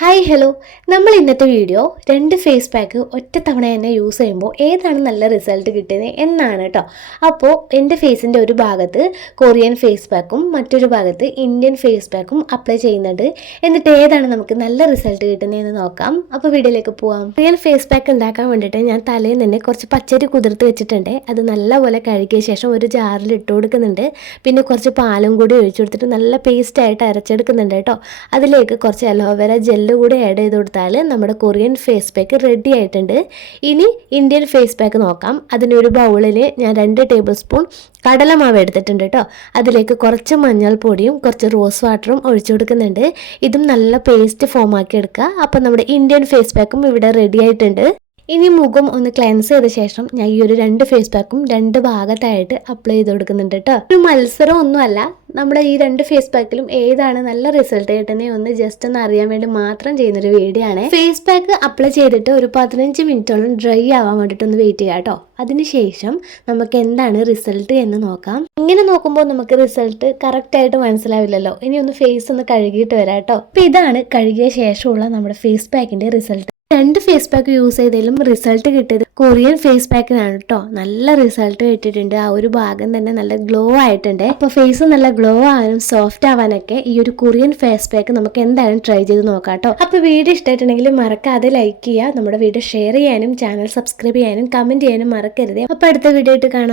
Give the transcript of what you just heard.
Hi hello നമ്മൾ ഇന്നത്തെ video രണ്ട് ഫേസ് പാക്ക് ഒറ്റ തവണ തന്നെ യൂസ് ചെയ്യുമ്പോൾ ഏതാണ് നല്ല റിസൾട്ട് കിട്ടുന്നത് എന്നാണ് കേട്ടോ അപ്പോൾ എന്റെ ഫേസിന്റെ ഒരു ഭാഗത്ത് കൊറിയൻ ഫേസ് പാക്കും മറ്റൊരു ഭാഗത്ത് ഇന്ത്യൻ ഫേസ് പാക്കും അപ്ലൈ ചെയ്യുന്നുണ്ട്. എന്നിട്ട് ഏതാണ് നമുക്ക് നല്ല റിസൾട്ട് കിട്ടുന്നതെന്ന് നോക്കാം. അപ്പോൾ വീഡിയോയിലേക്ക് പോവാം. കൊറിയൻ ഫേസ് പാക്ക് ഉണ്ടാക്കാൻ വേണ്ടിയിട്ട് ഞാൻ തലയിൽ തന്നെ കുറച്ച് പച്ചരി കുതിർത്ത് വെച്ചിട്ടുണ്ട്. അത് നല്ലപോലെ കഴുകിയ ശേഷം ഒരു ജാറിൽ ഇട്ട് കൊടുക്കുന്നുണ്ട്. പിന്നെ കുറച്ച് പാലും കൂടി ഒഴിച്ചു കൊടുത്തിട്ട് നല്ല പേസ്റ്റായിട്ട് അരച്ചെടുക്കുന്നുണ്ട് കേട്ടോ അതിലേക്ക് കുറച്ച് അലോവേര ജെല്ല് കൂടി ആഡ് ചെയ്ത് കൊടുത്താൽ നമ്മുടെ കൊറിയൻ ഫേസ് പാക്ക് റെഡി ആയിട്ടുണ്ട്. ഇനി ഇന്ത്യൻ ഫേസ് പാക്ക് നോക്കാം. അതിനൊരു ബൗളിൽ ഞാൻ രണ്ട് ടേബിൾ സ്പൂൺ കടലമാവ് എടുത്തിട്ടുണ്ട് കേട്ടോ അതിലേക്ക് കുറച്ച് മഞ്ഞൾപ്പൊടിയും കുറച്ച് റോസ് വാട്ടറും ഒഴിച്ചു കൊടുക്കുന്നുണ്ട്. ഇതും നല്ല പേസ്റ്റ് ഫോം ആക്കി എടുക്കുക. അപ്പോൾ നമ്മുടെ ഇന്ത്യൻ ഫേസ് പാക്കും ഇവിടെ റെഡി ആയിട്ടുണ്ട്. ഇനി മുഖം ഒന്ന് ക്ലെൻസ് ചെയ്ത ശേഷം ഞാൻ ഈ ഒരു രണ്ട് ഫേസ് പാക്കും രണ്ട് ഭാഗത്തായിട്ട് അപ്ലൈ ചെയ്ത് കൊടുക്കുന്നുണ്ട് കേട്ടോ ഒരു മത്സരം ഒന്നുമല്ല നമ്മുടെ ഈ രണ്ട് ഫേസ് പാക്കിലും ഏതാണ് നല്ല റിസൾട്ട് കിട്ടുന്നത് ഒന്ന് ജസ്റ്റ് ഒന്ന് അറിയാൻ വേണ്ടി മാത്രം ചെയ്യുന്നൊരു വീഡിയോ ആണ്. ഫേസ് പാക്ക് അപ്ലൈ ചെയ്തിട്ട് ഒരു പതിനഞ്ച് മിനിറ്റോളം ഡ്രൈ ആവാൻ വേണ്ടിയിട്ട് ഒന്ന് വെയിറ്റ് ചെയ്യാം കേട്ടോ അതിനുശേഷം നമുക്ക് എന്താണ് റിസൾട്ട് എന്ന് നോക്കാം. ഇങ്ങനെ നോക്കുമ്പോൾ നമുക്ക് റിസൾട്ട് കറക്റ്റ് ആയിട്ട് മനസ്സിലാവില്ലല്ലോ. ഇനി ഒന്ന് ഫേസ് ഒന്ന് കഴുകിയിട്ട് വരാം കേട്ടോ അപ്പോൾ ഇതാണ് കഴുകിയ ശേഷമുള്ള നമ്മുടെ ഫേസ് പാക്കിന്റെ റിസൾട്ട് രണ്ട് ഫേസ് പാക്ക് യൂസ് ചെയ്തതിലും റിസൾട്ട് കിട്ടിയത് കൊറിയൻ ഫേസ് പാക്കിനാണ് കേട്ടോ നല്ല റിസൾട്ട് കിട്ടിയിട്ടുണ്ട്. ആ ഒരു ഭാഗം തന്നെ നല്ല ഗ്ലോ ആയിട്ടുണ്ട്. അപ്പൊ ഫേസ് നല്ല ഗ്ലോ ആവാനും സോഫ്റ്റ് ആവാനൊക്കെ ഈ ഒരു കൊറിയൻ ഫേസ് പാക്ക് നമുക്ക് എന്തായാലും ട്രൈ ചെയ്ത് നോക്കാം കേട്ടോ അപ്പൊ വീഡിയോ ഇഷ്ടമായിട്ടുണ്ടെങ്കിൽ മറക്കാതെ ലൈക്ക് ചെയ്യുക. നമ്മുടെ വീഡിയോ ഷെയർ ചെയ്യാനും ചാനൽ സബ്സ്ക്രൈബ് ചെയ്യാനും കമന്റ് ചെയ്യാനും മറക്കരുത്. അപ്പൊ അടുത്ത വീഡിയോ ആയിട്ട് കാണാം.